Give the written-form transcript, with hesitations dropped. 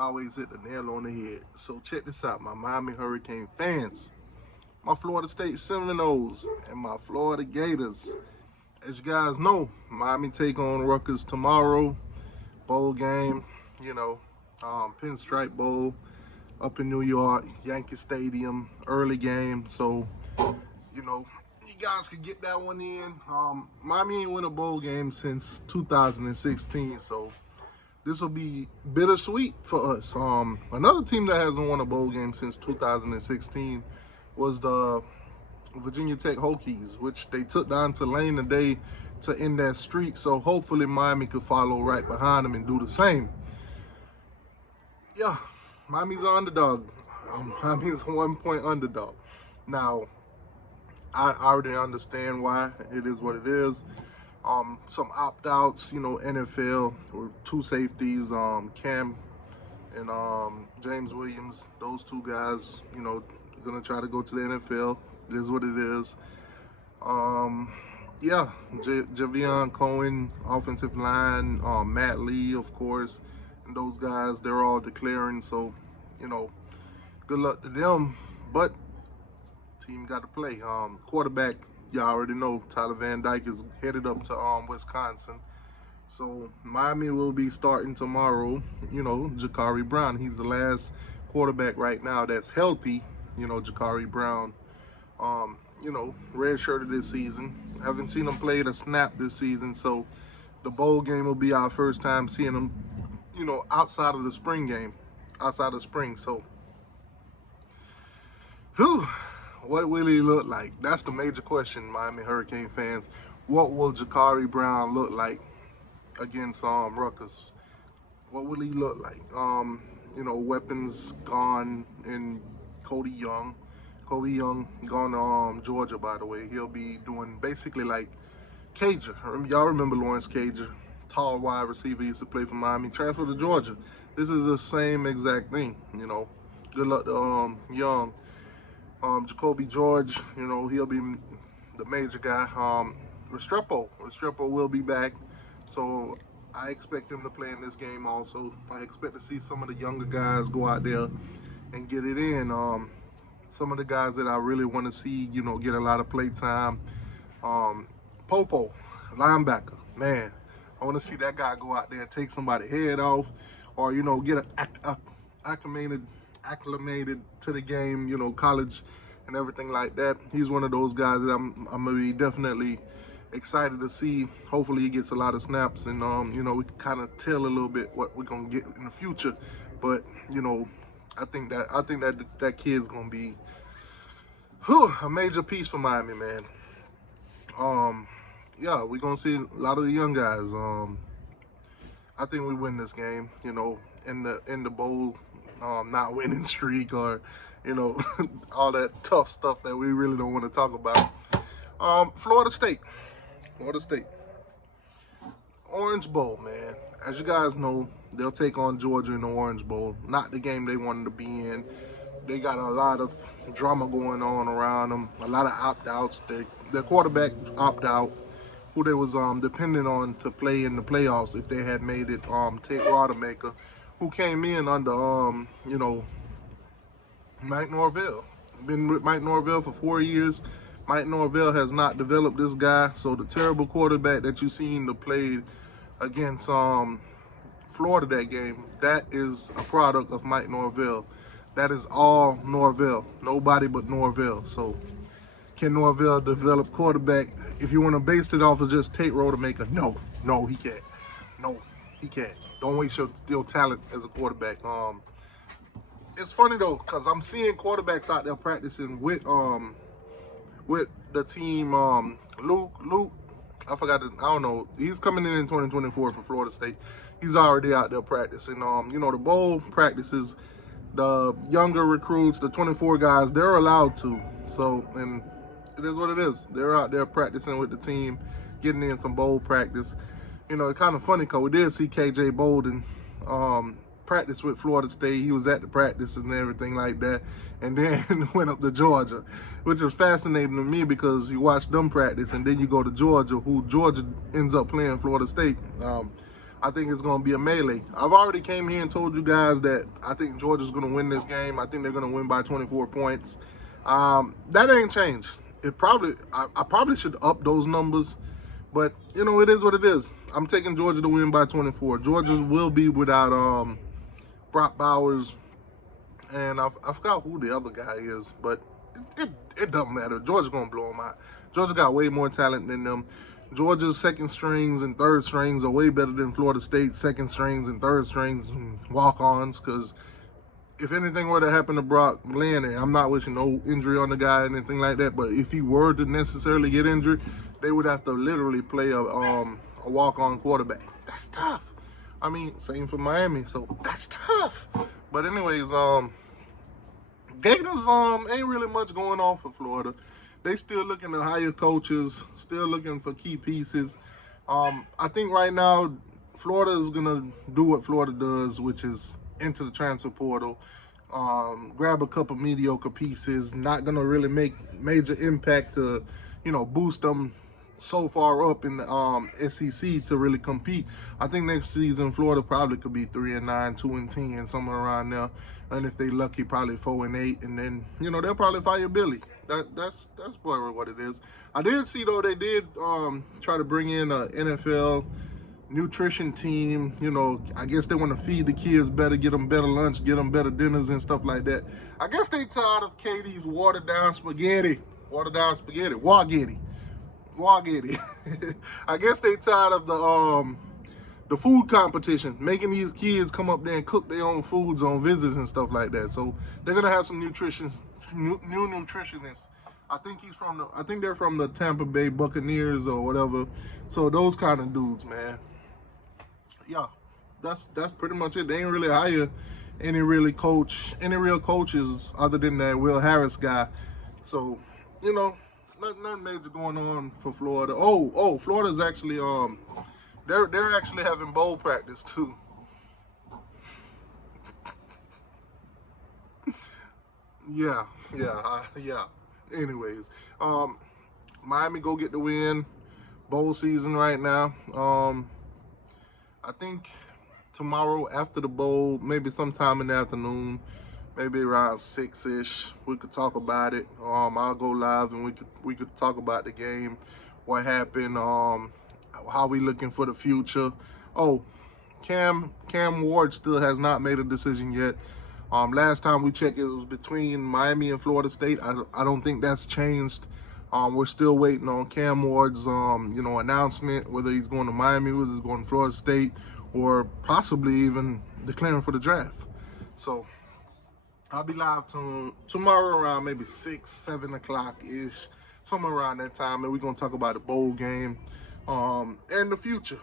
always hit the nail on the head. So check this out, my Miami Hurricane fans, my Florida State Seminoles, and my Florida Gators. As you guys know, Miami take on Rutgers tomorrow. Bowl game, you know, Pinstripe Bowl up in New York, Yankee Stadium, early game. So, you know, you guys could get that one in. Miami ain't win a bowl game since 2016, so this will be bittersweet for us. Another team that hasn't won a bowl game since 2016 was the Virginia Tech Hokies, which they took down Tulane today to end that streak. So hopefully Miami could follow right behind them and do the same. Yeah, Miami's an underdog. Miami's a 1-point underdog. Now, I already understand why. It is what it is. Some opt-outs, you know, NFL, or two safeties, Cam and James Williams. Those two guys, you know, gonna try to go to the NFL. It is what it is. Yeah, Javion Cohen, offensive line, Matt Lee, of course, and those guys, they're all declaring. So, you know, good luck to them. But team got to play. Quarterback, y'all already know, Tyler Van Dyke is headed up to Wisconsin. So Miami will be starting tomorrow. You know, Jakari Brown. He's the last quarterback right now that's healthy. You know, Jakari Brown. You know, redshirted this season. Haven't seen him play a snap this season, so the bowl game will be our first time seeing him, you know, outside of the spring game, outside of spring. So, whew, what will he look like? That's the major question, Miami Hurricane fans. What will Jakari Brown look like against Rutgers? What will he look like? You know, weapons gone in Cody Young. Cody Young gone to Georgia, by the way. He'll be doing basically like Cager. Y'all remember Lawrence Cager, tall wide receiver, used to play for Miami, transferred to Georgia. This is the same exact thing, you know. Good luck to Young. Jacoby George, you know, he'll be the major guy. Restrepo will be back, so I expect him to play in this game also. I expect to see some of the younger guys go out there and get it in. Some of the guys that I really want to see, you know, get a lot of play time. Popo, linebacker, man, I want to see that guy go out there and take somebody's head off, or, you know, get acclimated to the game, you know, college and everything like that. He's one of those guys that I'm gonna be definitely excited to see. Hopefully he gets a lot of snaps, and you know, we can kind of tell a little bit what we're gonna get in the future. But, you know, I think that kid's gonna be a major piece for Miami, man. Yeah, we're gonna see a lot of the young guys. I think we win this game, you know, in the bowl, not winning streak, or, you know, all that tough stuff that we really don't want to talk about. Florida State. Orange Bowl, man. As you guys know, they'll take on Georgia in the Orange Bowl. Not the game they wanted to be in. They got a lot of drama going on around them, a lot of opt-outs. Their quarterback opt-out, who they was dependent on to play in the playoffs if they had made it, Tate Rodemaker, who came in under, you know, Mike Norvell. Been with Mike Norvell for 4 years. Mike Norvell has not developed this guy, so the terrible quarterback that you seen to play against Florida that game, that is a product of Mike Norvell. That is all Norvell, nobody but Norvell. So can Norvell develop quarterback? If you want to base it off of just Tate Rodemaker, no, he can't. No, he can't. Don't waste your talent as a quarterback. It's funny though, cause I'm seeing quarterbacks out there practicing with the team. Luke, I don't know. He's coming in 2024 for Florida State. He's already out there practicing. You know, the bowl practices, the younger recruits, the 24 guys, they're allowed to. So, and it is what it is. They're out there practicing with the team, getting in some bowl practice. You know, it's kind of funny because we did see KJ Bolden practice with Florida State. He was at the practice and everything like that, and then went up to Georgia, which is fascinating to me because you watch them practice and then you go to Georgia, who Georgia ends up playing Florida State. I think it's going to be a melee. I've already came here and told you guys that I think Georgia's going to win this game. I think they're going to win by 24 points. That ain't changed. I probably should up those numbers, but you know, it is what it is. I'm taking Georgia to win by 24. Georgia will be without Brock Bowers, and I forgot who the other guy is, but it doesn't matter. Georgia's going to blow them out. Georgia got way more talent than them. Georgia's second strings and third strings are way better than Florida State's second strings and third strings and walk-ons, because if anything were to happen to Brock Glenn, and I'm not wishing no injury on the guy or anything like that, but if he were to necessarily get injured, they would have to literally play a walk-on quarterback. That's tough. I mean, same for Miami, so that's tough. But anyways, Gators ain't really much going on for Florida. They still looking to hire coaches, still looking for key pieces. I think right now Florida is gonna do what Florida does, which is into the transfer portal, grab a couple mediocre pieces. Not gonna really make major impact to, you know, boost them so far up in the SEC to really compete. I think next season Florida probably could be 3-9, 2-10, somewhere around there. And if they lucky, probably 4-8, and then, you know, they'll probably fire Billy. That's probably what it is. I did see though they did try to bring in a NFL nutrition team. You know, I guess they want to feed the kids better, get them better lunch, get them better dinners and stuff like that. I guess they tired of Katie's watered down spaghetti. Wargetti. I guess they tired of the food competition, making these kids come up there and cook their own foods on visits and stuff like that. So they're gonna have some new nutritionists. I think they're from the Tampa Bay Buccaneers or whatever. So those kind of dudes, man. Yeah, that's pretty much it. They ain't really hire any real coaches other than that Will Harris guy. So, you know, nothing major going on for Florida. Florida's actually they're actually having bowl practice too. Yeah. Anyways, Miami go get the win. Bowl season right now. I think tomorrow after the bowl, maybe sometime in the afternoon, maybe around 6-ish, we could talk about it. I'll go live and we could talk about the game, what happened, how we looking for the future. Oh, Cam Ward still has not made a decision yet. Last time we checked, it was between Miami and Florida State. I don't think that's changed. We're still waiting on Cam Ward's announcement, whether he's going to Miami, whether he's going to Florida State, or possibly even declaring for the draft. So I'll be live tomorrow around maybe 6-7 o'clock ish, somewhere around that time, and we're gonna talk about the bowl game, and the future.